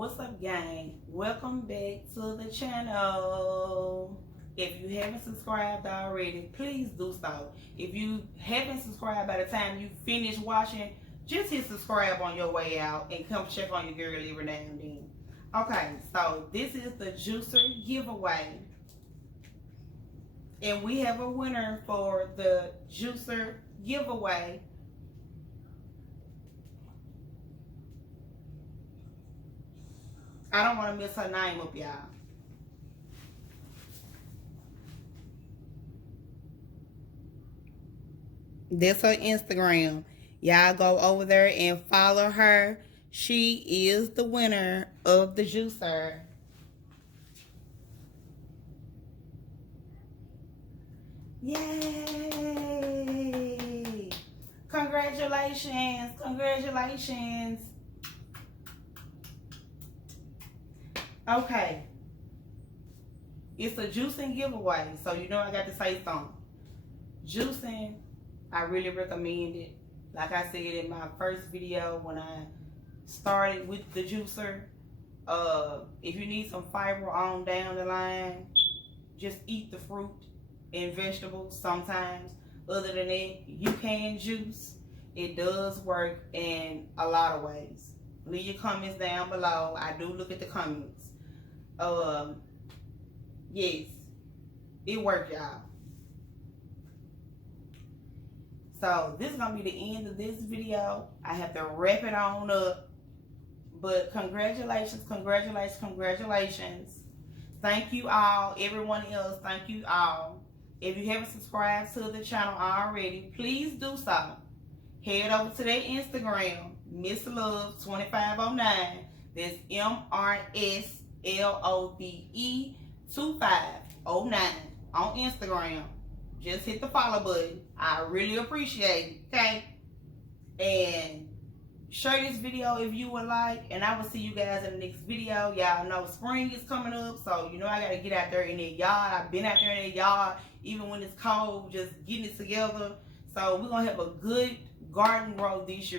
What's up, gang? Welcome back to the channel. If you haven't subscribed already, please do so. If you haven't subscribed by the time you finish watching, just hit subscribe on your way out and come check on your girl every now and then. Okay, so this is the juicer giveaway. And we have a winner for the juicer giveaway. I don't want to mess her name up, y'all. That's her Instagram. Y'all go over there and follow her. She is the winner of the juicer. Yay! Congratulations! Congratulations! Okay. It's a juicing giveaway, so you know I got to say something. Juicing, I really recommend it. Like I said in my first video when I started with the juicer, if you need some fiber on down the line, just eat the fruit and vegetables sometimes. Other than that, you can juice. It does work in a lot of ways. Leave your comments down below. I do look at the comments. Yes, it worked, y'all. So this is gonna be the end of this video. I have to wrap it on up, but congratulations, congratulations, congratulations. Thank you all. Everyone else, thank you all. If you haven't subscribed to the channel already, please do so. Head over to their Instagram, Miss Love 2509. That's MRSLOVE 2509 on Instagram. Just hit the follow button. I really appreciate it, okay? And share this video if you would like, and I will see you guys in the next video. Y'all know spring is coming up, so you know I gotta get out there in that yard. I've been out there in that yard, even when it's cold, just getting it together. So we're gonna have a good garden row this year.